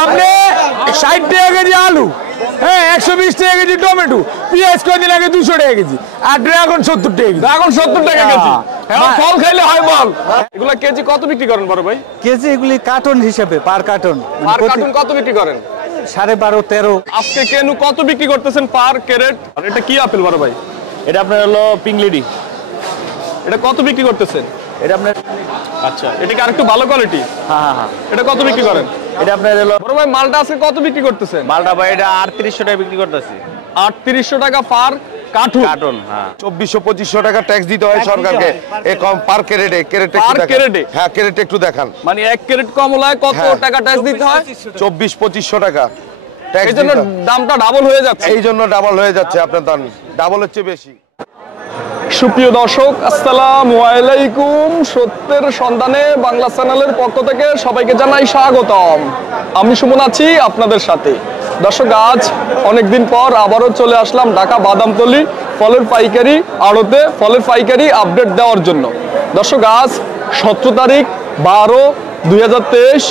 আপনি 60 টাকা কেজি আলু, হ্যাঁ 120 টাকা কেজি টমেটো, পেঁয়াজ কয়দিন আগে 200 টাকা কেজি, আর ড্রাগন 70 টাকা কেজি। এখন 70 টাকা কেজি। ফল খাইলে হয় বল। এগুলা কেজি কত বিক্রি করেন বড় ভাই? কেজি এগুলি কার্টন হিসেবে, পার কার্টন। পার কার্টন কত বিক্রি করেন? 12.5 13। আজকে কেনু কত বিক্রি করতেছেন পার ক্যারেট? আর এটা কি আপেল বড় ভাই? এটা আপনার হলো পিংলিডি। এটা কত বিক্রি করতেছেন? এটা আপনার আচ্ছা, এটা কি আরেকটু ভালো কোয়ালিটি? হ্যাঁ হ্যাঁ। এটা কত বিক্রি করেন? এটা আপনার হলো বড় ভাই মালটা আজকে কত বিক্রি করতেছেন? মালটা ভাই এটা 3800 টাকা বিক্রি করতেছি। 3800 টাকা পার কার্টন। কার্টন হ্যাঁ। 2400-2500 টাকা ট্যাক্স দিতে হয় সরকারকে। এই কম পার ক্যারেটে, ক্যারেটে পার ক্যারেটে? হ্যাঁ, ক্যারেটে একটু দেখান। মানে 1 ক্যারেট কম হলে কত টাকা ট্যাক্স দিতে হয়? 2400-2500 টাকা ট্যাক্স। এই জন্য দামটা ডাবল হয়ে যাচ্ছে। এই জন্য ডাবল হয়ে যাচ্ছে, আপনার দাম ডাবল হচ্ছে বেশি। সুপ্রিয় দর্শক, আসসালামু আলাইকুম। সত্যের সন্ধানে বাংলা চ্যানেলের পক্ষ থেকে সবাইকে জানাই স্বাগতম। আমি সুমন আছি আপনাদের সাথে। দর্শক, আজ অনেকদিন পর আবারও চলে আসলাম ঢাকা বাদামতলী ফলের পাইকারি আড়তে ফলের পাইকারি আপডেট দেওয়ার জন্য। দর্শক, আজ 17 তারিখ 12/2023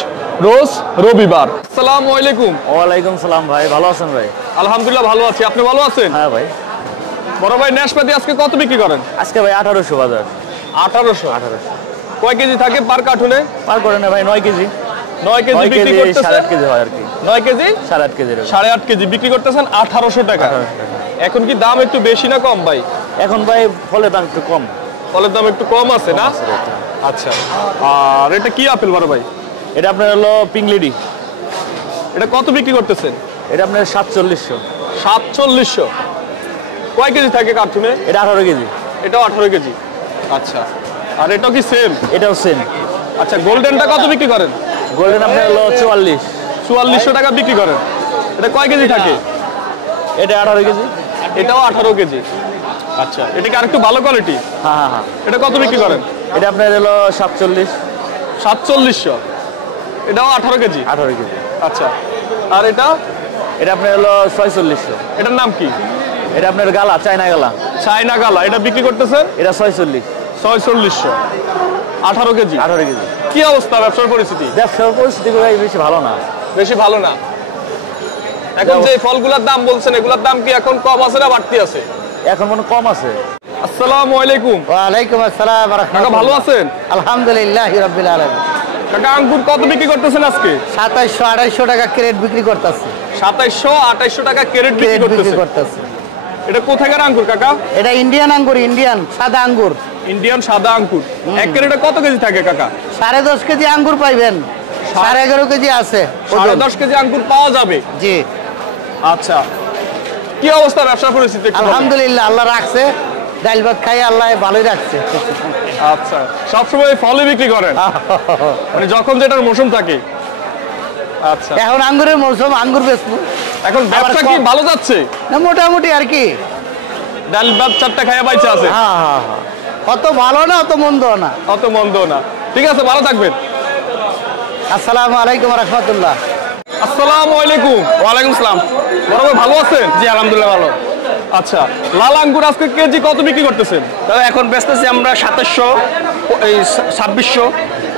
রোজ রবিবার। আসসালামু আলাইকুম। ওয়ালাইকুম সালাম ভাই, ভালো আছেন ভাই? আলহামদুলিল্লাহ ভালো আছি, আপনি ভালো আছেন? হ্যাঁ ভাই। বড় ভাই নাশপাতি আজকে কত বিক্রি করেন? আজকে ভাই 1800 বাজার। 1800। কয় কেজি থাকে পার কার্টুনে? পার করে না ভাই 9 কেজি। 9 কেজি বিক্রি করতেছেন? 8.5 কেজি হয় আর কি। 9 কেজি 8.5 কেজি। 8.5 কেজি বিক্রি করতেছেন 1800 টাকা। এখন কি দাম একটু বেশি না কম ভাই? এখন ভাই ফলের দাম একটু কম। ফলের দাম একটু কম আছে না? আচ্ছা, আর এটা কি আপেল বড় ভাই? এটা আপনার হলো পিংলিডি। এটা কত বিক্রি করতেছেন? এটা আপনার 4700। 4700। কয় কেজি থাকে কার্টুনে? এটা 18 কেজি। এটাও 18 কেজি। আচ্ছা, আর এটাও কি সেম? এটাও সেম। আচ্ছা, গোল্ডেনটা কত বিক্রি করেন? গোল্ডেন আপনার হলো 4400 টাকা বিক্রি করেন। এটা কয় কেজি থাকে? এটা 18 কেজি। এটাও 18 কেজি। আচ্ছা, এটা কি আরেকটু ভালো কোয়ালিটি? হ্যাঁ হ্যাঁ হ্যাঁ। এটা কত বিক্রি করেন? এটা আপনার হলো 4700। এটাও 18 কেজি। 18 কেজি। আচ্ছা, আর এটা? এটা আপনার হলো 4600। এটার নাম কি? এটা আপনার গালা, চায়না গালা। চায়না গালা। এটা বিক্রি করতেছেন? এটা 46। 4600। 18 কেজি। 18 কেজি। কি অবস্থা ব্যবসার পরিস্থিতি? ব্যবসার পরিস্থিতি ভাই বেশি ভালো না। বেশি ভালো না। এখন যে ফলগুলোর দাম বলছেন, এগুলোর দাম কি এখন কম আছে না বাড়তি আছে? এখন মনে কম আছে। আসসালামু আলাইকুম। ওয়ালাইকুম আসসালাম ওয়া কাকা ভালো আছেন? আলহামদুলিল্লাহি রাব্বিল আলামিন। কাকা আঙ্গুর কত বিক্রি করতেছেন আজকে? 2700-2800 টাকা ক্রেট বিক্রি করতেছি। 2700-2800 টাকা ক্যারেট বিক্রি করতেছি। এটা কোথাকার আঙ্গুর কাকা? এটা ইন্ডিয়ান আঙ্গুর, ইন্ডিয়ান সাদা আঙ্গুর। ইন্ডিয়ান সাদা আঙ্গুর। এক ক্যারেটে কত কেজি থাকে কাকা? 10.5 কেজি আঙ্গুর পাইবেন। 11.5 কেজি আছে। 10.5 কেজি আঙ্গুর পাওয়া যাবে? জি। আচ্ছা, কি অবস্থা ব্যবসার পরিস্থিতি? আলহামদুলিল্লাহ, আল্লাহ রাখছে, ডাল ভাত খাই আল্লাহ ভালোই রাখছে। আচ্ছা, সবসময় ফলই বিক্রি করেন মানে যখন যেটার মৌসুম থাকে? আচ্ছা, এখন আঙ্গুরের মৌসুম, আঙ্গুর বেচবো। এখন ব্যবসা কি ভালো যাচ্ছে? না, মোটামুটি আর কি। ডাল ভাত চারটা খাইয়া বাইচা আছে? হ্যাঁ হ্যাঁ হ্যাঁ। অত ভালো না, অত মন্দ না। অত মন্দ না। ঠিক আছে, ভালো থাকবেন। আসসালামু আলাইকুম ওয়া রাহমাতুল্লাহ। আসসালামু আলাইকুম। ওয়ালাইকুম সালাম। বড় ভাই ভালো আছেন? জি আলহামদুলিল্লাহ ভালো। আচ্ছা, লাল আঙ্গুর আজকে কেজি কত বিক্রি করতেছেন? দাদা এখন বেচতেছি আমরা 2700, এই 2600।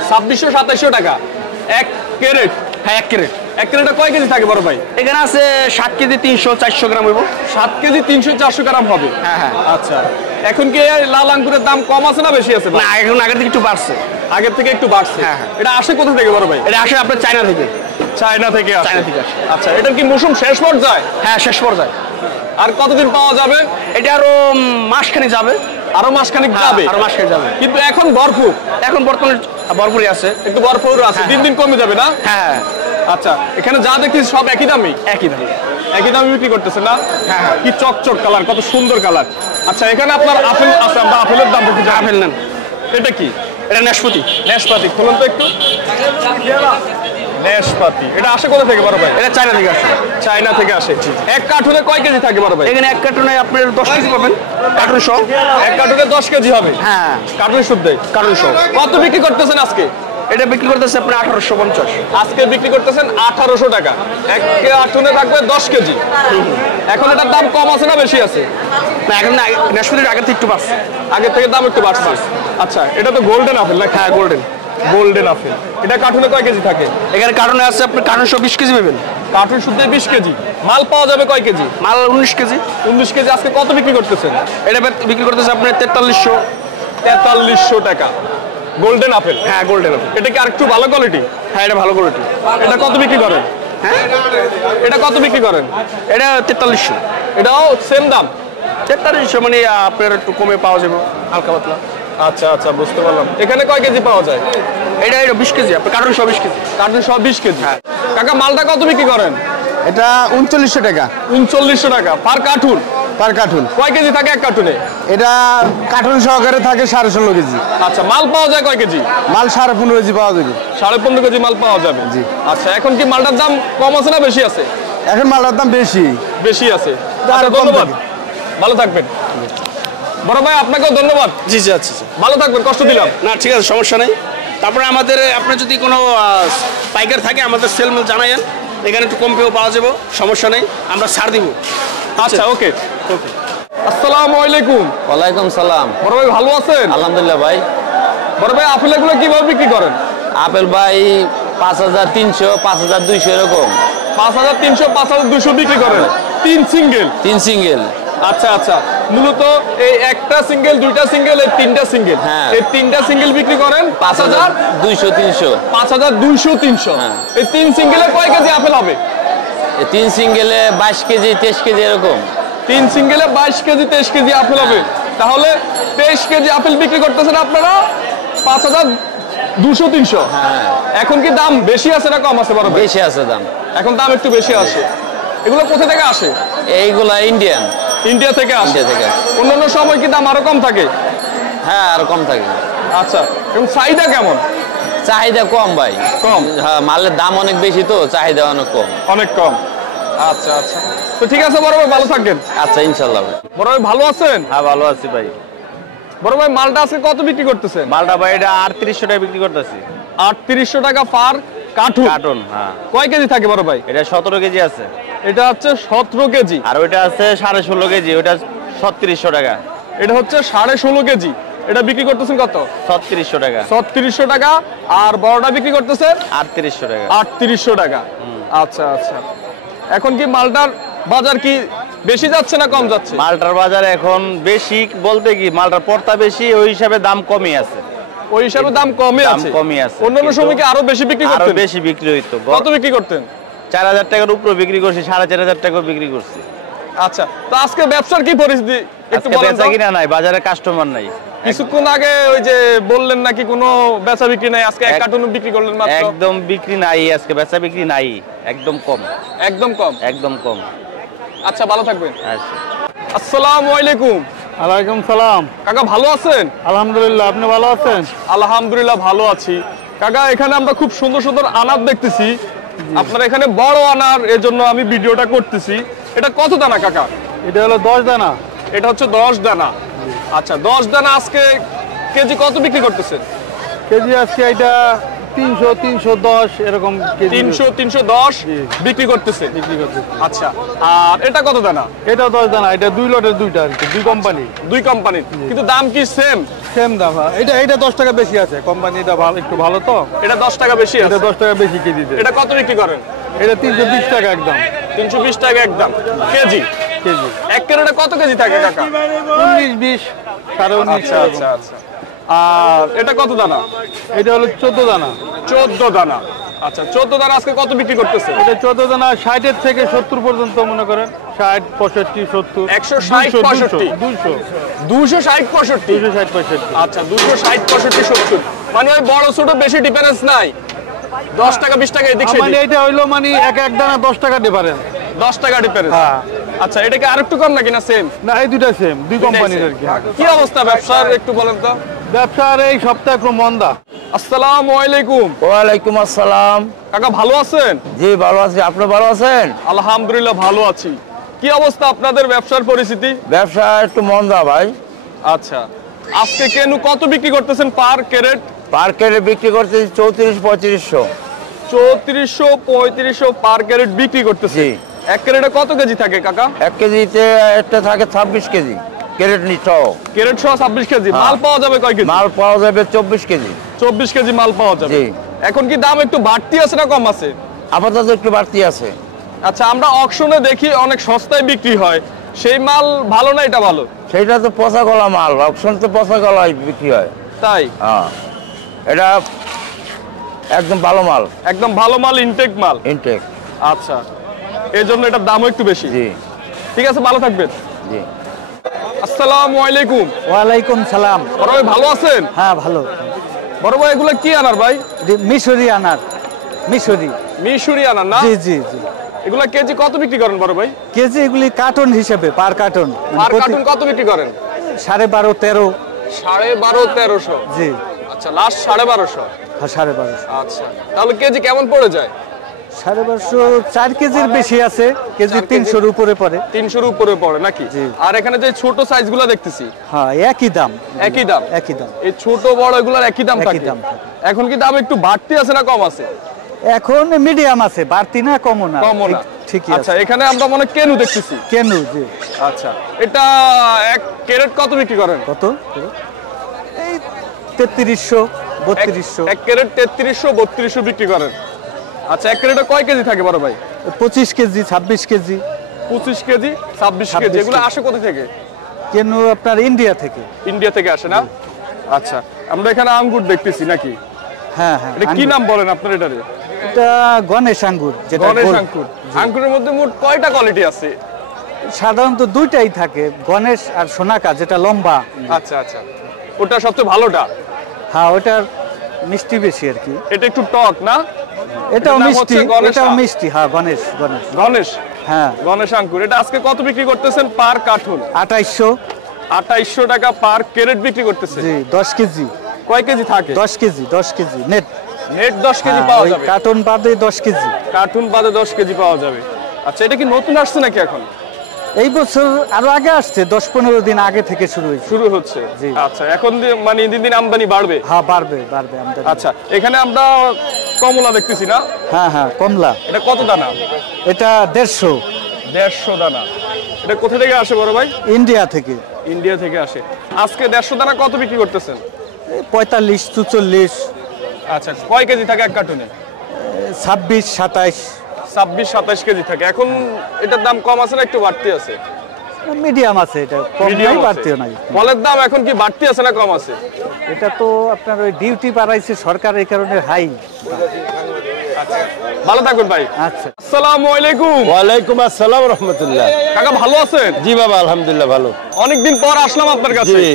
2600-2700 টাকা এক ক্যারেট? হ্যাঁ, 1 ক্যারেট। এক ক্যারেটে কয় কেজি থাকে বড় ভাই? এখানে আছে 7 কেজি 300-400 গ্রাম হইব। 7 কেজি 300-400 গ্রাম হবে। হ্যাঁ হ্যাঁ। আচ্ছা, এখন কি এই লাল আঙ্গুরের দাম কম আছে না বেশি আছে? না, এখন আগের থেকে একটু বাড়ছে। আগের থেকে একটু বাড়ছে। হ্যাঁ, হ্যাঁ। এটা আসে কোথা থেকে বড় ভাই? এটা আসে আপনার চায়না থেকে। চায়না থেকে আসে? চায়না থেকে আসে। আচ্ছা, এটার কি মৌসুম শেষ পর্যায়ে? হ্যাঁ, শেষ পর্যায়ে। আর কতদিন পাওয়া যাবে? এটা আরো মাসখানি যাবে। আরো মাসখানেক যাবে? আরো মাসখানি যাবে। কিন্তু এখন ভরপুর? এখন বর্তমানে ভরপুরই আছে। একটু ভরপুর আছে, দিন দিন কমে যাবে না? হ্যাঁ। আচ্ছা, এখানে যা দেখছি সব একই দামি? একই দাম। একই দামে বিক্রি করতেছে না? হ্যাঁ। কি চকচক কালার, কত সুন্দর কালার। আচ্ছা, এখানে আপনার আপেল আছে, আমরা আপেলের দাম দেখি। আপেল নেন। এটা কি? এটা নাশপাতি। নাশপাতি খুলুন তো একটু। নাশপাতি এটা আসে কোথা থেকে বড় ভাই? এটা চায়না থেকে আসে। চায়না থেকে আসে। এক কার্টুনে কয় কেজি থাকে বড় ভাই? এখানে 1 কার্টুনে আপনার 10 কেজি পাবেন, কার্টুন সহ। এক কার্টুনে 10 কেজি হবে? হ্যাঁ, কার্টুন শুদ্ধ? কার্টুন সহ। কত বিক্রি করতেছেন আজকে? এটা বিক্রি করতেছে আপনার 1850। আজকে বিক্রি করতেছেন 1800 টাকা। এক কার্টুনে থাকবে 10 কেজি। এখন এটার দাম কম আছে না বেশি আছে? না, এখন নাশপাতির আগে থেকে একটু বাড়ছে। আগের থেকে দাম একটু বাড়ছে। আচ্ছা, এটা তো গোল্ডেন আপেল না? হ্যাঁ, গোল্ডেন। গোল্ডেন আপেল, এটা কার্টুনে কয় কেজি থাকে? এখানে কার্টুনে আছে আপনার কার্টুন 20 কেজি পাবেন। কার্টুন শুদ্ধ 20 কেজি। মাল পাওয়া যাবে কয় কেজি? মাল 19 কেজি। 19 কেজি। আজকে কত বিক্রি করতেছেন? এটা বিক্রি করতেছে আপনার 4300। 4300 টাকা গোল্ডেন আপেল। হ্যাঁ গোল্ডেন আপেল। এটা কি আরেকটু ভালো কোয়ালিটি? হ্যাঁ এটা ভালো কোয়ালিটি। এটা কত বিক্রি করেন? হ্যাঁ এটা কত বিক্রি করেন? এটা 4300। এটাও সেম দাম? 4300 মানে আপনার একটু কমে পাওয়া যাবে হালকা পাতলা। আচ্ছা আচ্ছা, বুঝতে পারলাম। এখানে কয় কেজি পাওয়া যায়? এটা 20 কেজি, আপনার কার্টুন 20 কেজি। কার্টুন সব 20 কেজি। কাকা মালটা কত বিক্রি করেন? এটা 3900 টাকা 3900 টাকা পার কার্টুন। Per carton. কয় কেজি থাকে এক কার্টুনে? এটা কার্টুন সহকারে থাকে 16.5 কেজি। আচ্ছা, মাল পাওয়া যায় কয় কেজি? মাল 15.5 কেজি পাওয়া যাবে। 15.5 কেজি মাল পাওয়া যাবে। জি। আচ্ছা, এখন কি মালটার দাম কম আছে না বেশি আছে? এখন মালটার দাম বেশি। বেশি আছে। আরো কম ধন্যবাদ, থাকে। ভালো থাকবেন। বড় ভাই আপনাকেও ধন্যবাদ। জি জি আচ্ছা আচ্ছা। ভালো থাকবেন, কষ্ট দিলাম। না ঠিক আছে, সমস্যা নেই। তারপরে আমাদের আপনার যদি কোনো পাইকার থাকে আমাদের সেল জানাইয়েন, এখানে একটু কম পেয়েও পাওয়া যাবে, সমস্যা নেই, আমরা ছাড় দিব। আচ্ছা ওকে ওকে। আসসালামু আলাইকুম। ওয়ালাইকুম সালাম। বড় ভাই ভালো আছেন? আলহামদুলিল্লাহ ভাই। বড় ভাই আপেলগুলো কিভাবে বিক্রি করেন? আপেল ভাই 5300, 5200 এরকম। 5300, 5200 বিক্রি করেন। 3 সিঙ্গেল? 3 সিঙ্গেল। আচ্ছা আচ্ছা, মূলত এই একটা সিঙ্গেল, দুইটা সিঙ্গেল, এই তিনটা সিঙ্গেল। হ্যাঁ। এই তিনটা সিঙ্গেল বিক্রি করেন 5200, 300। 5200, 300। হ্যাঁ। এই 3 সিঙ্গেলে কয় কেজি আপেল হবে? এই 3 সিঙ্গেলে 22 কেজি, 23 কেজি এরকম। 3 সিঙ্গেলে 22 কেজি, 23 কেজি আপেল হবে। তাহলে 23 কেজি আপেল বিক্রি করতেছেন আপনারা 5200, 300। হ্যাঁ। এখন কি দাম বেশি আছে না কম আছে বড় ভাই? বেশি আছে দাম। এখন দাম একটু বেশি আসে। এগুলো কোথা থেকে আসে? এইগুলা ইন্ডিয়ান। ইন্ডিয়া থেকে আসে। ইন্ডিয়া থেকে। অন্যান্য সময় কি দাম আরো কম থাকে? হ্যাঁ আর কম থাকে। আচ্ছা, এবং চাহিদা কেমন? চাহিদা কম ভাই। কম? হ্যাঁ, মালের দাম অনেক বেশি তো, চাহিদা অনেক কম। অনেক কম। আচ্ছা আচ্ছা, তো ঠিক আছে বড় ভাই, ভালো থাকবেন। আচ্ছা ইনশাল্লাহ ভাই। বড় ভাই ভালো আছেন? হ্যাঁ ভালো আছি ভাই। বড় ভাই মালটা আজকে কত বিক্রি করতেছেন? মালটা ভাই এটা 3800 টাকা বিক্রি করতেছি। 3800 টাকা পার কার্টুন? কার্টুন হ্যাঁ। কয় কেজি থাকে বড় ভাই? এটা 17 কেজি আছে। এটা হচ্ছে 17 কেজি। আর ওইটা আছে 16.5 কেজি, ওইটা 3600 টাকা। এটা হচ্ছে 16.5 কেজি। এটা বিক্রি করতেছেন কত? 3600 টাকা। 3600 টাকা। আর বড়টা বিক্রি করতেছেন 3800 টাকা। 3800 টাকা। আচ্ছা আচ্ছা, এখন কি মালটার বাজার কি বেশি যাচ্ছে না কম যাচ্ছে? মালটার বাজার এখন বেশি বলতে কি মালটার পড়তা বেশি, ওই হিসাবে দাম কমই আছে। ওই হিসাবে দাম কমই দাম আছে। কমই আছে। অন্যান্য সময় কি আরো বেশি বিক্রি আরো করতেন? বেশি বিক্রি হইতো। কত বিক্রি করতেন? 4000 টাকার উপরে বিক্রি করছি, 4500 টাকা বিক্রি করছি। আচ্ছা, তো আজকে ব্যবসার কি পরিস্থিতি একটু আজকে বলেন বেচা তো? কিনা নাই, বাজারে কাস্টমার নাই। কিছুক্ষণ আগে ওই যে বললেন নাকি কোনো বেচা বিক্রি নাই, আজকে এক কার্টুন বিক্রি করলেন মাত্র। একদম বিক্রি নাই আজকে, বেচা বিক্রি নাই, একদম কম। একদম কম? একদম কম। আচ্ছা, ভালো থাকবেন। আচ্ছা। আসসালামু আলাইকুম। ওয়ালাইকুম সালাম। কাকা ভালো আছেন? আলহামদুলিল্লাহ, আপনি ভালো আছেন? আলহামদুলিল্লাহ ভালো আছি। কাকা এখানে আমরা খুব সুন্দর সুন্দর আনার দেখতেছি। আপনার এখানে বড় আনার, এজন্য আমি ভিডিওটা করতেছি। এটা কত দানা কাকা? এটা হলো 10 দানা। এটা হচ্ছে 10 দানা। আচ্ছা, 10 দানা আজকে কেজি কত বিক্রি করতেছেন? কেজি আজকে এটা 300, 310 এরকম কেজি 300, 310 জি। বিক্রি করতেছে। বিক্রি করতেছি। আচ্ছা, আর এটা কত দানা? এটাও 10 দানা। এটা 2 লটের 2টা আর কি, 2 কোম্পানি। দুই কোম্পানির, কিন্তু দাম কি সেম? সেম দাম। এটা 10 টাকা বেশি আছে, কোম্পানিটা ভালো, একটু ভালো তো। এটা 10 টাকা বেশি এটা আছে। 10 টাকা বেশি কেজিতে। এটা কত বিক্রি করেন? এটা 320 টাকা একদম 320 টাকা একদম কেজি। কেজি। এক ক্যারেটে কত কেজি থাকে কাকা? 19, 20, 19.5 আচ্ছা আচ্ছা আচ্ছা। আর এটা কত দানা? এটা হলো 14 দানা। 14 দানা। আচ্ছা, 14 দানা আজকে কত বিক্রি করতেছে? এটা 14 দানা 60 এর থেকে 70 পর্যন্ত মনে করেন। 60, 65, 70, 160, 65, 200, 260, 65। 260, 65। আচ্ছা, 260, 65, 70। মানে ওই বড় ছোট বেশি ডিফারেন্স নাই, 10 টাকা 20 টাকা এদিক মানে সেদিক। এটা হইলো মানে এক দানা 10 টাকা ডিফারেন্স। 10 টাকা ডিফারেন্স। হ্যাঁ। আচ্ছা, এটা কি আরেকটু কম নাকি না সেম? না, এই দুইটা সেম, দুই কোম্পানির আর কি। কি অবস্থা ব্যবসার একটু বলেন তো? ব্যবসার এই সপ্তাহে একটু মন্দা। আসসালামু আলাইকুম। ওয়ালাইকুম আসসালাম। কাকা ভালো আছেন? জি ভালো আছি, আপনি ভালো আছেন? আলহামদুলিল্লাহ ভালো আছি। কি অবস্থা আপনাদের ব্যবসার পরিস্থিতি? ব্যবসা একটু মন্দা ভাই। আচ্ছা, আজকে কেনু কত বিক্রি করতেছেন পার ক্যারেট? পার কেটে বিক্রি করতেছি 3400-3500। 3400, 3500 পার ক্যারেট বিক্রি করতেছে। জি। এক ক্যারেটে কত কেজি থাকে কাকা? 1 কেজিতে একটা থাকে 26 কেজি। ক্যারেট নিচ্ছ ক্যারেট সহ 26 কেজি মাল পাওয়া যাবে কয় কেজি? মাল পাওয়া যাবে 24 কেজি। 24 কেজি মাল পাওয়া যাবে। জি। এখন কি দাম একটু বাড়তি আছে না কম আছে? আপাতত একটু বাড়তি আছে। আচ্ছা, আমরা অকশনে দেখি অনেক সস্তায় বিক্রি হয়, সেই মাল ভালো না এটা ভালো? সেইটা তো পচা গলা মাল, অপশন তো পচা গলায় বিক্রি হয়। তাই? হ্যাঁ, এটা একদম ভালো মাল, একদম ভালো মাল, ইনটেক মাল। ইনটেক। আচ্ছা, এই জন্য এটার দামও একটু বেশি। জি। ঠিক আছে, ভালো থাকবেন। জি। আসসালামু আলাইকুম। ওয়ালাইকুম সালাম। বড় ভাই ভালো আছেন? হ্যাঁ ভালো। বড় ভাই এগুলো কি আনার ভাই? মিশরি আনার। মিশরি। মিশরি আনার না? জি জি জি। এগুলা কেজি কত বিক্রি করেন বড় ভাই? কেজি এগুলি কার্টন হিসেবে, পার কার্টন। পার কার্টুন কত বিক্রি করেন? 12.5 13। 12.5 1300। জি। আচ্ছা, লাস্ট 1250। হ্যাঁ 12.5। আচ্ছা, তাহলে কেজি কেমন পড়ে যায়? 12.5 4 কেজির বেশি আছে, কেজি 300-র উপরে পড়ে। 300-র উপরে পড়ে নাকি? জি। আর এখানে যে ছোট সাইজগুলো দেখতেছি, হ্যাঁ একই দাম। একই দাম? একই দাম। এই ছোট বড় এগুলোর একই দাম থাকে? একই দাম থাকে। এখন কি দাম একটু বাড়তি আছে না কম আছে? এখন মিডিয়াম আছে, বাড়তি না কমও না। কমও না। ঠিকই আচ্ছা, আছে। এখানে আমরা মনে কেনু দেখতেছি। কেনু, জি। আচ্ছা, এটা এক ক্যারেট কত বিক্রি করেন? কত? এই 3300 3200। এক ক্যারেট 3300 3200 বিক্রি করেন। আচ্ছা, এক ক্যারেটে কয় কেজি থাকে বড় ভাই? 25 কেজি 26 কেজি। 25 KG 26 KG. এগুলো আসে কোথা থেকে? কেনু আপনার ইন্ডিয়া থেকে। ইন্ডিয়া থেকে আসে না? আচ্ছা, আমরা এখানে আঙ্গুর দেখতেছি নাকি? হ্যাঁ হ্যাঁ। এটা কি নাম বলেন আপনার এটারে? এটা গণেশ আঙ্গুর, যেটা গণেশ গোল। আঙ্গুর। আঙ্গুরের মধ্যে মোট কয়টা কোয়ালিটি আছে? সাধারণত দুইটাই থাকে, গণেশ আর সোনাকা, যেটা লম্বা। আচ্ছা আচ্ছা, ওটা সবচেয়ে ভালোটা? হ্যাঁ, ওটার মিষ্টি বেশি আর কি। এটা একটু টক না? এটাও নাম মিষ্টি, হচ্ছে গণেশ এটাও আম। মিষ্টি। হ্যাঁ, গণেশ গণেশ। গণেশ। হ্যাঁ। গণেশ আঙ্গুর। এটা আজকে কত বিক্রি করতেছেন পার কার্টুন? 2800। 2800 টাকা পার ক্যারেট বিক্রি করতেছে। জি। 10 কেজি। কয় কেজি থাকে? 10 KG 10 KG net. Net 10 KG হ্যাঁ, পাওয়া ওই যাবে? কার্টন বাদে 10 কেজি। কার্টুন বাদে 10 কেজি পাওয়া যাবে। আচ্ছা, এটা কি নতুন আসছে নাকি এখন? এই বছর আরো আগে আসছে, 10-15 দিন আগে থেকে শুরু হয়েছে। শুরু হচ্ছে? জি। আচ্ছা, এখন মানে দিন দিন আমদানি বাড়বে? হ্যাঁ, বাড়বে বাড়বে আমদানি। আচ্ছা, এখানে আমরা কমলা দেখতেছি না? হ্যাঁ হ্যাঁ, কমলা। এটা কত দানা? এটা 150। 150 দানা। এটা কোথা থেকে আসে বড় ভাই? ইন্ডিয়া থেকে। ইন্ডিয়া থেকে আসে। আজকে 150 দানা কত বিক্রি করতেছেন? 45 44। আচ্ছা, কয় কেজি থাকে এক কার্টুনে? 26 27। 26 27 কেজি থাকে। এখন এটার দাম কম আছে না একটু বাড়তি আছে? মিডিয়াম আছে, এটা কম Medium নাই আছে। বাড়তিও নাই। ফলের দাম এখন কি বাড়তি আছে না কম আছে? এটা তো আপনার ওই ডিউটি বাড়াইছে সরকার, এই কারণে হাই। ভালো থাকুন ভাই। আচ্ছা। আসসালামু আলাইকুম। ওয়ালাইকুম আসসালাম রহমতুল্লাহ। কাকা ভালো আছেন? জি বাবা, আলহামদুলিল্লাহ ভালো। অনেকদিন পর আসলাম আপনার কাছে। জি।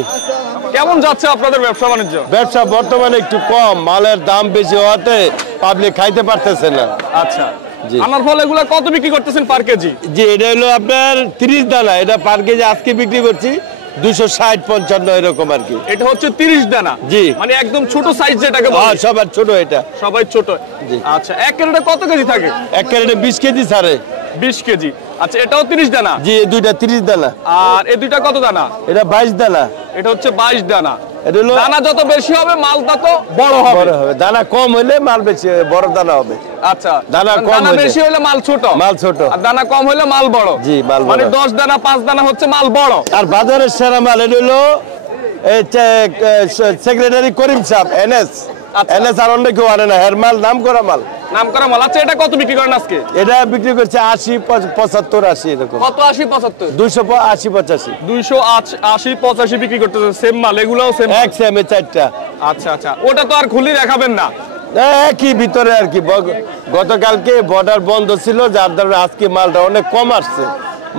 কেমন যাচ্ছে আপনাদের ব্যবসা বাণিজ্য? ব্যবসা বর্তমানে একটু কম, মালের দাম বেশি হওয়াতে পাবলিক খাইতে পারতেছে না। আচ্ছা, জি। আনার ফল এগুলা কত বিক্রি করতেছেন পার কেজি? জি, এটা হলো আপনার 30 দানা, এটা পার কেজি আজকে বিক্রি করছি 260 55 এরকম আর কি। এটা হচ্ছে 30 দানা? জি। মানে একদম ছোট সাইজ যেটাকে বলে। হ্যাঁ, সবার ছোট এটা। সবাই ছোট। জি। আচ্ছা, এক ক্যারেটে কত কেজি থাকে? এক ক্যারেটে 20 কেজি ছাড়ে। 20 কেজি। আচ্ছা, এটাও 30 দানা? জি, এই দুইটা 30 দানা। আর এই দুইটা কত দানা? এটা 22 দানা। এটা হচ্ছে 22 দানা। এটা হলো দানা যত বেশি হবে মাল তত বড় হবে। বড় হবে। দানা কম হলে মাল বেশি বড় দানা হবে। আচ্ছা, দানা কম দানা হইলে। বেশি হলে মাল ছোট। মাল ছোট। আর দানা কম হলে মাল বড়। জি, মাল বড়। মানে 10 দানা 5 দানা হচ্ছে মাল বড়। আর বাজারের সেরা মাল এটা হলো সেক্রেটারি করিম সাহেব এনএস। আচ্ছা। এনএস আর অন্য কেউ আনে না, এর মাল নাম করা মাল। নাম করা মাল। আচ্ছা, এটা কত বিক্রি করেন আজকে? এটা বিক্রি করছে 80 75 80 এরকম। কত? 80 75? 280 85। 280 85 বিক্রি করতেছেন। সেম মাল, এগুলাও সেম? এক সেমে 4টা। আচ্ছা আচ্ছা, ওটা তো আর খুলি দেখাবেন না? একই ভিতরে আর কি। গতকালকে বর্ডার বন্ধ ছিল, যার দ্বারা আজকে মালটা অনেক কম আসছে।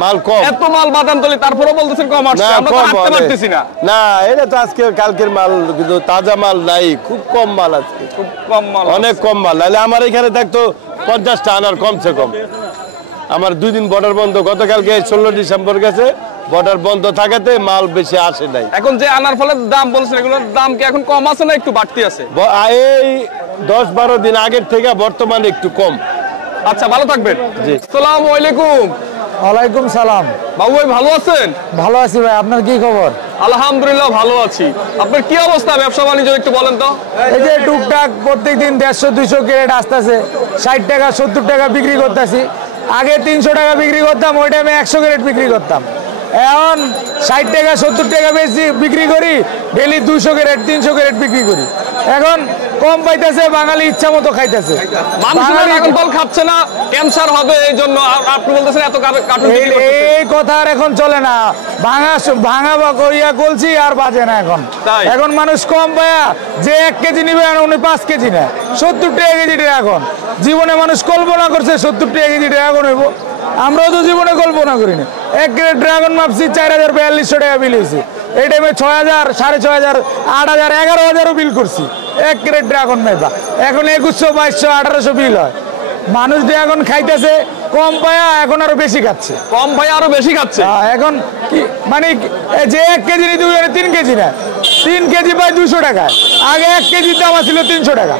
মাল কম। এত মাল বাদামতলি, তারপরেও বলতেছেন কম আসছে? না, আমরা তো কম রাখতে অনেক। পারতেছি না। না, এটা তো আজকে কালকের মাল, কিন্তু তাজা মাল নাই, খুব কম মাল আজকে। খুব কম মাল। অনেক কম মাল। নাহলে আমার এখানে থাকতো 50টা আনার কমসে কম। আমার 2 দিন বর্ডার বন্ধ, গতকালকে 16 ডিসেম্বর গেছে, বর্ডার বন্ধ থাকাতে মাল বেশি আসে নাই। এখন যে আনার ফলে দাম বলছেন, এগুলোর দাম কি এখন কম আছে না একটু বাড়তি আছে? এই 10-12 দিন আগের থেকে বর্তমানে একটু কম। আচ্ছা, ভালো থাকবেন। জি। আসসালামু আলাইকুম। ওয়ালাইকুম সালাম। বাবু ভাই ভালো আছেন? ভালো আছি ভাই, আপনার কি খবর? আলহামদুলিল্লাহ ভালো আছি। আপনার কি অবস্থা ব্যবসা বাণিজ্য একটু বলেন তো? এই যে টুকটাক প্রত্যেকদিন 150-200 ক্যারেট আসতেছে, 60 টাকা 70 টাকা বিক্রি করতেছি। আগে 300 টাকা বিক্রি করতাম, ওই টাইমে 100 ক্যারেট বিক্রি করতাম। এখন 60 টাকা 70 টাকা বেশি বিক্রি করি, ডেলি 200 ক্যারেট 300 ক্যারেট বিক্রি করি। এখন কম পাইতেছে, বাঙালি ইচ্ছা মতো খাইতেছে। ড্রাগন ফল খাচ্ছে না, ক্যান্সার হবে এই জন্য আপনি বলতেছেন এত কার্টুন। এই কথা আর এখন চলে না, ভাঙা বা করিয়া বলছি আর বাজে না এখন। এখন মানুষ কম পায়া যে 1 কেজি নিবে উনি 5 কেজি নেয়, 70 টাকা কেজি ড্রাগন। জীবনে মানুষ কল্পনা করছে 70 টাকা কেজি ড্রাগন হইব? আমরাও তো জীবনে কল্পনা করি না। 1 ক্যারেট ড্রাগন মাপছি 4042 টাকা বিল হয়েছে। এই টাইমে 6000, 6500, 8000, 11000ও বিল করছি 1 ক্যারেট ড্রাগন মেপা। এখন 2100, 2200, 1800 বিল হয়। মানুষ ড্রাগন খাইতেছে কম পায়া, এখন আরো বেশি খাচ্ছে। কম পায়া আরো বেশি খাচ্ছে। এখন কি মানে যে 1 কেজি নিতে 3 কেজি নেয়, 3 কেজি পায় 200 টাকায়। আগে 1 কেজির দাম ছিল 300 টাকা,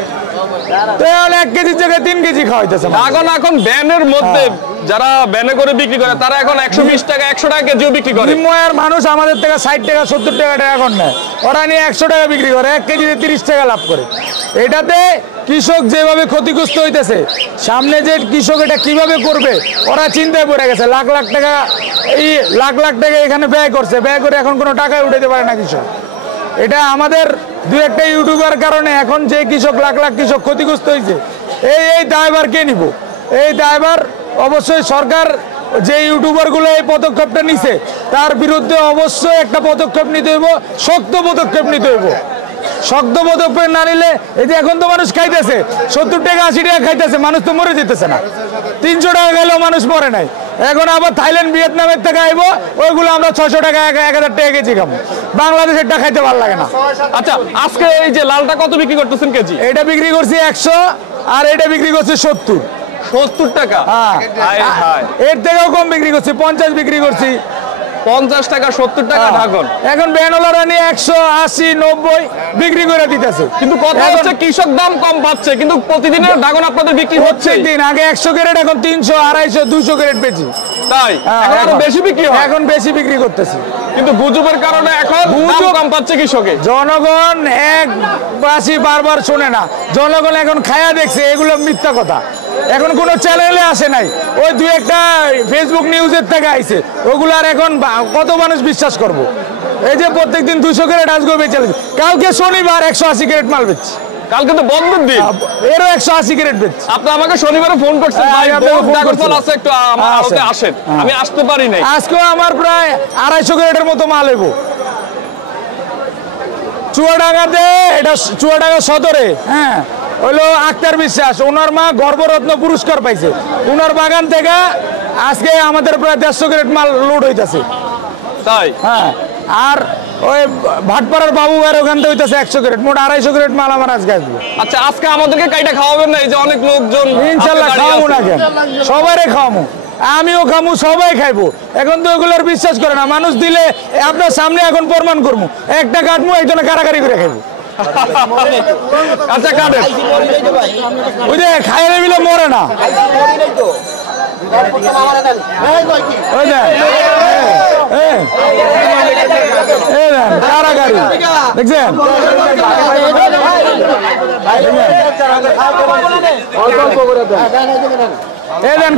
তো এখন 1 কেজির জায়গায় 3 কেজি খাওয়াইতেছে। এখন ব্যানের মধ্যে যারা ব্যানে করে বিক্রি করে তারা এখন 120 টাকা 100 টাকা কেজিও বিক্রি করে। নিম্নয়ের মানুষ আমাদের থেকে 60 টাকা 70 টাকা ড্রাগন নেয়, ওরা নিয়ে 100 টাকা বিক্রি করে, 1 কেজিতে 30 টাকা লাভ করে। এটাতে কৃষক যেভাবে ক্ষতিগ্রস্ত হইতেছে, সামনে যে কৃষক এটা কিভাবে করবে ওরা চিন্তায় পড়ে গেছে। লাখ লাখ টাকা এখানে ব্যয় করছে, ব্যয় করে এখন কোনো টাকায় উঠাতে পারে না কৃষক। এটা আমাদের 2-1টা ইউটিউবার কারণে এখন যে কৃষক লাখ লাখ কৃষক ক্ষতিগ্রস্ত হয়েছে, এই দায়ভার কে নিব? এই দায়ভার অবশ্যই সরকার, যে ইউটিউবারগুলো এই পদক্ষেপটা নিছে তার বিরুদ্ধে অবশ্যই একটা পদক্ষেপ নিতে হইব, শক্ত পদক্ষেপ নিতে হইব। শক্ত পদক্ষেপ না নিলে, এই যে এখন তো মানুষ খাইতেছে 70 টাকা 80 টাকা খাইতেছে, মানুষ তো মরে যেতেছে না। 300 টাকা গেলেও মানুষ মরে নাই। এখন আবার থাইল্যান্ড ভিয়েতনামের থেকে আইবো, ওইগুলো আমরা 600 টাকা 1000 টাকা কেজি খাবো। বাংলাদেশেরটা খাইতে ভালো লাগে না। আচ্ছা, আজকে এই যে লালটা কত বিক্রি করতেছেন কেজি? এটা বিক্রি করছি 100, আর এটা বিক্রি করছি 70 টাকা। এর থেকেও কম বিক্রি করছি, 50 বিক্রি করছি। 50 টাকা 70 টাকা ড্রাগন। এখন ব্যানওয়ালারা নিয়ে 180, 90 বিক্রি করে দিতেছে। কিন্তু কথা হচ্ছে কৃষক দাম কম পাচ্ছে, কিন্তু প্রতিদিনের ড্রাগন আপনাদের বিক্রি হচ্ছে। দিন আগে 100 ক্যারেট, এখন 300, 250, 200 ক্যারেট বেচি। তাই এখন আরো বেশি বিক্রি হয়। এখন বেশি বিক্রি করতেছি, কিন্তু গুজবের কারণে এখন দাম কম পাচ্ছে কৃষকে। জনগণ এক বাসি বারবার শোনে না, জনগণ এখন খায়া দেখছে এগুলো মিথ্যা কথা। এখন কোনো চ্যানেলে আসে নাই, ওই 2-1টা ফেসবুক নিউজের থেকে আইছে, ওগুলো আর এখন কত মানুষ বিশ্বাস করবো? এই যে প্রত্যেকদিন 200 ক্যারেট আজকে বেচে, কালকে শনিবার 180 ক্যারেট মাল বেচছি। কালকে তো বন্ধের দিন, এরও 180 ক্যারেট বেচছি। আপনি আমাকে শনিবারে ফোন করছেন, আছে একটু আমার আড়তে আসেন, আমি আসতে পারি নাই। আজকেও আমার প্রায় 250 ক্যারেটের মতো মাল হইব চুয়াডাঙ্গাতে। এটা চুয়াডাঙ্গা সদরে, হ্যাঁ, হইলো আক্তার বিশ্বাস, ওনার মা গর্ভরত্ন পুরস্কার পাইছে। ওনার বাগান থেকে আজকে আমাদের প্রায় 150 ক্যারেট মাল লোড হইতেছে। তাই? হ্যাঁ। আর ওই ভাটপাড়ার বাবু ভাইয়ের ওখান থেকে হইতেছে 100 ক্যারেট, মোট 250 ক্যারেট মাল আমার আজকে আসবে। আচ্ছা, আজকে আমাদেরকে কাইটা খাওয়াবেন না? এই যে অনেক লোকজন, ইনশাল্লাহ খাওয়াবো না কেন, সবাইরে খাওয়াবো, আমিও খামু, সবাই খাইবো। এখন তো ওগুলোর বিশ্বাস করে না মানুষ, দিলে আপনার সামনে এখন প্রমাণ করবো, একটা কাটবো, একজনে কারাকারি করে খাইবো। আচ্ছা, কাটেন। ওই যে খাইলে মিলে মরে না, কারাকারি দেখছেন?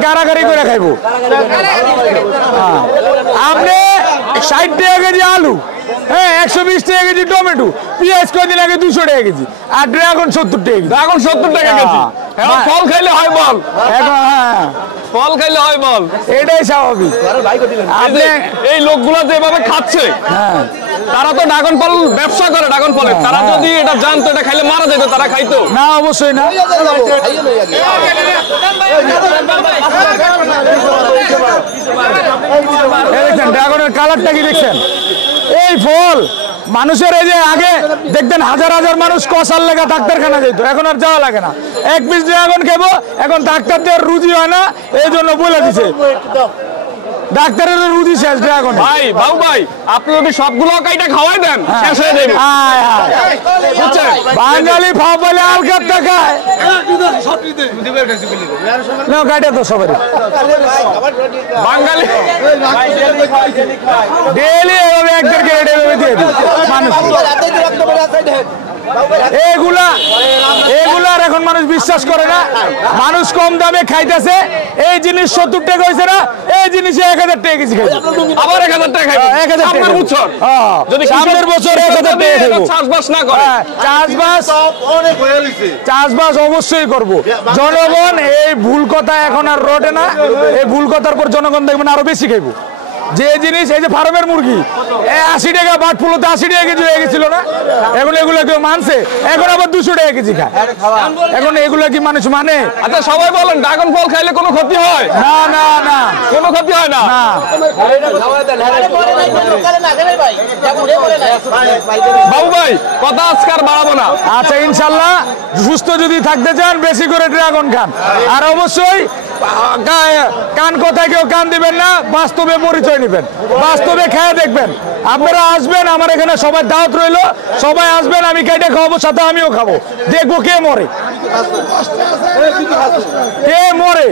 কারাকারি করে খাইবো। আপনি 60 টাকা কেজি আলু, হ্যাঁ, 120 টাকা কেজি টমেটো, পেঁয়াজ কয়দিন আগে 200 টাকা কেজি, আর ড্রাগন 70 টাকা কেজি। ড্রাগন 70 টাকা কেজি। ফল খাইলে হয় বল? এখন হ্যাঁ, ফল খাইলে হয় বল, এটাই স্বাভাবিক। আপনি এই লোকগুলো যেভাবে খাচ্ছে, হ্যাঁ, তারা তো ড্রাগন ফল ব্যবসা করে, ড্রাগন ফলের। তারা যদি এটা জানতো এটা খাইলে মারা যেত, তারা খাইতো না? অবশ্যই না। দেখছেন ড্রাগনের কালারটা কি দেখছেন? এই ফল মানুষের, এই যে আগে দেখতেন হাজার হাজার মানুষ কষার লেগা ডাক্তারখানা যেত, এখন আর যাওয়া লাগে না। 1 পিস ড্রাগন খেবো, এখন ডাক্তারদের রুজি হয় না, এই জন্য বলে দিছে ডাক্তারের রুজি শেষ ড্রাগন। ভাই, বাবু ভাই, আপনি যদি সবগুলো কাইটা খাওয়াই দেন, শেষ হয়ে যাবে। বাঙালি ফাও বলে আলকাপটা খায় না, কাটে তো সবারই। বাঙালি ডেইলি এভাবে 1-1.5 ক্যারেট এভাবে দিয়ে দিই মানুষ। এগুলা এগুলার এখন মানুষ বিশ্বাস করে না। মানুষ কম দামে খাইতেছে, এই জিনিস 70 টাকা হয়েছে না, এই জিনিস 1000 টাকা কেজি খাইবে। আবার 1000 টাকা খাইবো 1000 টাকা সামনের বছর। যদি সামনের বছর 1000 টাকা খাইবো। চাষবাস না করে, চাষবাস অবশ্যই করব। জনগণ এই ভুল কথা এখন আর রটে না, এই ভুল কথার পর জনগণ দেখবেন আরো বেশি খাইবো। যে জিনিস এই যে ফার্মের মুরগি 80 টাকা, বাট ফুলোতে 80 টাকা কেজি হয়ে গেছিল না, এখন এগুলো কেউ মানছে? এখন আবার 200 টাকা কেজি খায়। এখন এগুলো কি মানুষ মানে? আচ্ছা সবাই বলেন ড্রাগন ফল খাইলে কোনো ক্ষতি হয়? না না না, কোনো ক্ষতি হয় না। বাবু ভাই কথা আজকার বাড়াবো না। আচ্ছা ইনশাল্লাহ সুস্থ যদি থাকতে চান বেশি করে ড্রাগন খান, আর অবশ্যই কান কথায় কেউ কান দিবেন না, বাস্তবে পরিচয় নেবেন, বাস্তবে খেয়ে দেখবেন। আপনারা আসবেন আমার এখানে, সবাই দাওয়াত রইলো, সবাই আসবেন, আমি কেটে খাওয়াবো, সাথে আমিও খাবো, দেখবো কে মরে কে মরে।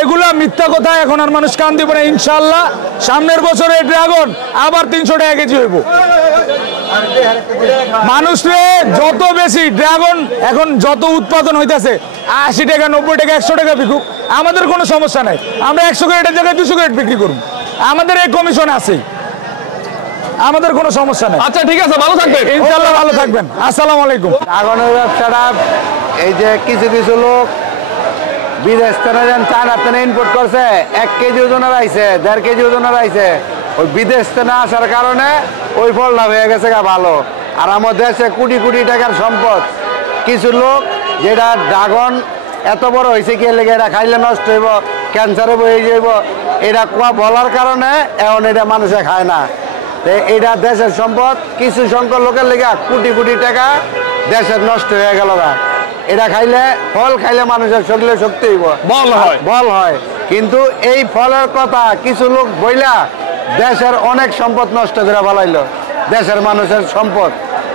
এগুলা মিথ্যা কথা, এখন আর মানুষ কান দিবে না। ইনশাল্লাহ সামনের বছরে ড্রাগন আবার 300 টাকা কেজি হইব। মানুষরে যত বেশি ড্রাগন এখন যত উৎপাদন হইতেছে, 80 টাকা 90 টাকা 100 টাকা বিকুক, আমাদের কোনো সমস্যা নাই। আমরা 100 ক্যারেটের জায়গায় 200 ক্যারেট বিক্রি করব, আমাদের এই কমিশন আছে, আমাদের কোনো সমস্যা নাই। আচ্ছা ঠিক আছে, ভালো থাকবেন ইনশাল্লাহ, ভালো থাকবেন। আসসালামু আলাইকুম। ড্রাগনের ব্যবসাটা এই যে কিছু কিছু লোক বিদেশ থেকে চায়না থেকে ইম্পোর্ট করছে, 1 কেজি ওজনের আইছে, 1.5 কেজি ওজনের আইছে, ওই বিদেশ থেকে আসার কারণে ওই ফলটা হয়ে গেছে ভালো। আর আমার দেশে কোটি কোটি টাকার সম্পদ, কিছু লোক যেটা ড্রাগন এত বড় হয়েছে কি লেগে এটা খাইলে নষ্ট হইব, ক্যান্সারে বয়ে যাইব, এটা কোয়া বলার কারণে এখন এটা মানুষে খায় না। এটা দেশের সম্পদ, কিছু সংখ্যক লোকের লেগে কোটি কোটি টাকা দেশের নষ্ট হয়ে গেল। এটা খাইলে, ফল খাইলে মানুষের শরীরে শক্তি হইব, বল হয়। কিন্তু এই ফলের কথা কিছু লোক বইলা দেশের অনেক সম্পদ নষ্ট করে ফেলাইলো, দেশের মানুষের সম্পদ।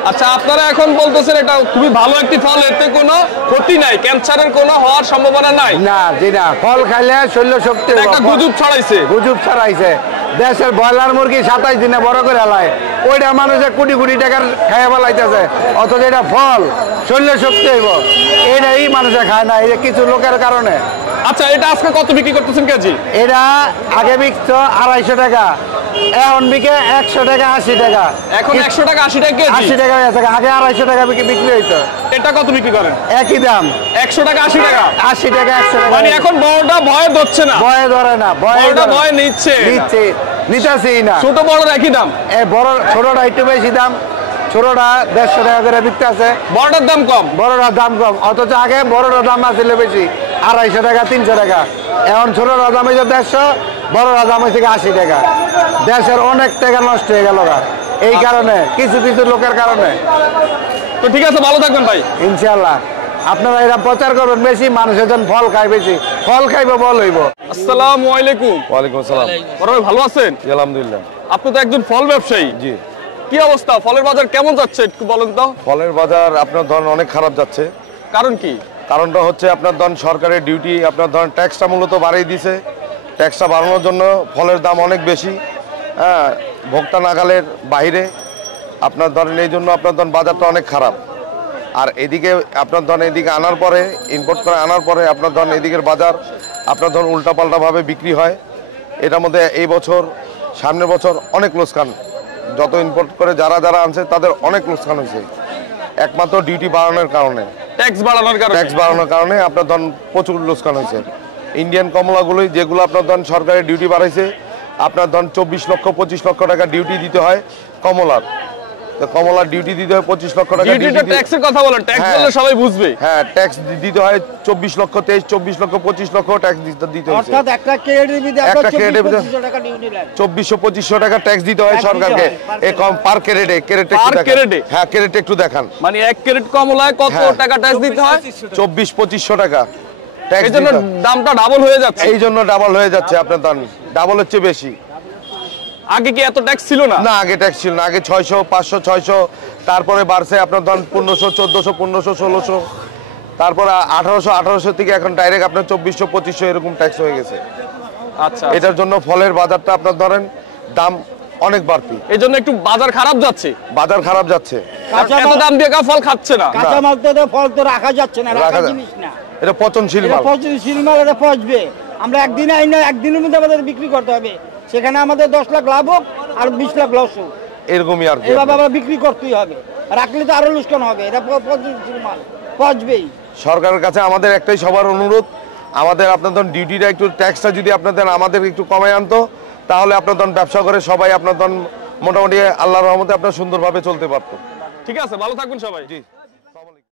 আচ্ছা আপনারা এখন বলতেছেন এটা খুবই ভালো একটি ফল, এতে কোনো ক্ষতি নাই, ক্যান্সারের কোনো হওয়ার সম্ভাবনা নাই। না জি না, ফল খাইলে শরীর শক্তি হইব। একটা গুজব ছড়াইছে, গুজব ছড়াইছে। দেশের ব্রয়লার মুরগি 27 দিনে বড় করে হেলায়, ওইটা মানুষের কোটি কোটি টাকার খাইয়া ফেলাইতেছে, অথচ এটা ফল শরীরে শক্তি হইব, এটাই মানুষে খায় না, এই কিছু লোকের কারণে। আচ্ছা এটা আজকে কত বিক্রি করতেছেন কেজি? এটা আগে বিকতো 250 টাকা, এখন বিকে 100 টাকা 80 টাকা। এখন 100 টাকা 80 টাকা কেজি, 80 টাকা হয়েছে, আগে 250 টাকা বিক্রি হইতো। এটা কত বিক্রি করেন? একই দাম, 100 টাকা 80 টাকা, 80 টাকা 100 টাকা। মানে এখন বড়টা ভয় ধরছে না, ভয়ে ধরে না, বড়টা ভয় নিচ্ছে, নিতেছি না। ছোট বড় একই দাম? বড় ছোটটা একটু বেশি দাম, ছোটটা 150 টাকা করে বিকতে আছে, বড়টার দাম কম, বড়টার দাম কম। অথচ আগে বড়টার দাম আসলে বেশি, 250 টাকা 300 টাকা। এখন ছোটটার দাম হয়েছে 150, বড়টার দাম হয়েছে 80 টাকা। দেশের অনেক টাকা নষ্ট হয়ে গেল এই কারণে, কিছু কিছু লোকের কারণে। তো ঠিক আছে, ভালো থাকবেন ভাই। ইনশাল্লাহ আপনারা এরা প্রচার করবেন বেশি, মানুষের জন্য ফল খায় বেশি, ফল খাইব বল হইব। আসসালামু আলাইকুম। ওয়ালাইকুম আসসালাম। বড় ভাই ভালো আছেন? আলহামদুলিল্লাহ। আপনি তো একজন ফল ব্যবসায়ী। জি। কি অবস্থা, ফলের বাজার কেমন যাচ্ছে একটু বলেন তো? ফলের বাজার আপনার ধরেন অনেক খারাপ যাচ্ছে। কারণ কি? কারণটা হচ্ছে আপনার ধরেন সরকারের ডিউটি, আপনার ধরেন ট্যাক্সটা মূলত বাড়িয়ে দিছে। ট্যাক্সটা বাড়ানোর জন্য ফলের দাম অনেক বেশি, হ্যাঁ, ভোক্তা নাগালের বাইরে। আপনার ধরেন এই জন্য আপনার ধরেন বাজারটা অনেক খারাপ। আর এদিকে আপনার ধরেন এদিকে আনার পরে, ইম্পোর্ট করে আনার পরে আপনার ধরেন এদিকের বাজার আপনার ধরেন উল্টাপাল্টাভাবে বিক্রি হয়। এটার মধ্যে এই বছর, সামনের বছর অনেক লোকসান, যত ইম্পোর্ট করে যারা যারা আনছে তাদের অনেক লোকসান হয়েছে, একমাত্র ডিউটি বাড়ানোর কারণে, ট্যাক্স বাড়ানোর কারণে আপনার ধরেন প্রচুর লোকসান হয়েছে। ইন্ডিয়ান কমলাগুলোই যেগুলো আপনার ধরেন সরকারের ডিউটি বাড়াইছে, আপনার ধরেন 24 লক্ষ 25 লক্ষ টাকা ডিউটি দিতে হয় কমলার। কমলার ডিউটি দিতে হয় 25 লক্ষ টাকা। ট্যাক্সের কথা বলেন, ট্যাক্স বললে সবাই বুঝবে। হ্যাঁ, ট্যাক্স দিতে হয় 24 লক্ষ 23, 24 লক্ষ 25 লক্ষ ট্যাক্স দিতে হয়। অর্থাৎ একটা ক্রেডিট বিধি, একটা ক্রেডিট 2400-2500 টাকা ট্যাক্স দিতে হয় সরকারকে। এই কম পার ক্রেডিটে, হ্যাঁ ক্রেডিট একটু দেখান। মানে 1 ক্রেডিট কমলায় কত টাকা ট্যাক্স দিতে হয়? 2400-2500 টাকা ট্যাক্স। এই জন্য দামটা ডাবল হয়ে যাচ্ছে। এই জন্য ডাবল হয়ে যাচ্ছে, আপনার দাম ডাবলের চেয়ে বেশি। আগে কি এত ট্যাক্স ছিল না? না, আগে ট্যাক্স ছিল না। আগে 600, 500, 600, তারপরে বাড়ছে আপনার ধরেন 1500, 1400, 1500, 1600, তারপরে 1800 থেকে এখন ডাইরেক্ট আপনার 2400, 2500 এরকম ট্যাক্স হয়ে গেছে। আচ্ছা, এটার জন্য ফলের বাজারটা আপনার ধরেন দাম অনেক বাড়তি, এই জন্য একটু বাজার খারাপ যাচ্ছে। বাজার খারাপ যাচ্ছে। এত দাম দিয়ে কেউ ফল খাচ্ছে না। কাঁচা মাল তো ফল তো রাখা যাচ্ছে না, রাখা রাখা যায়- জিনিস না, এটা পচনশীল এটা মাল। পচনশীল মাল, এটা পচবে। আমরা একদিনে আই না, একদিনের মধ্যে আমাদের বিক্রি করতে হবে, সেখানে আমাদের 10 লাখ লাভ হোক আর 20 লাখ লস হোক, এরকমই আর কি। এভাবে আবার বিক্রি করতেই হবে, রাখলে তো আরো লোকসান হবে, এটা পচনশীল মাল পচবেই। সরকারের কাছে আমাদের একটাই সবার অনুরোধ, আমাদের আপনার ধরুন ডিউটিটা একটু ট্যাক্সটা যদি আপনাদের আমাদের একটু কমায় আনতো, তাহলে আপনার ধরুন ব্যবসা করে সবাই আপনার ধরুন মোটামুটি আল্লাহর রহমতে আপনার সুন্দরভাবে চলতে পারতো। ঠিক আছে, ভালো থাকবেন সবাই। জি।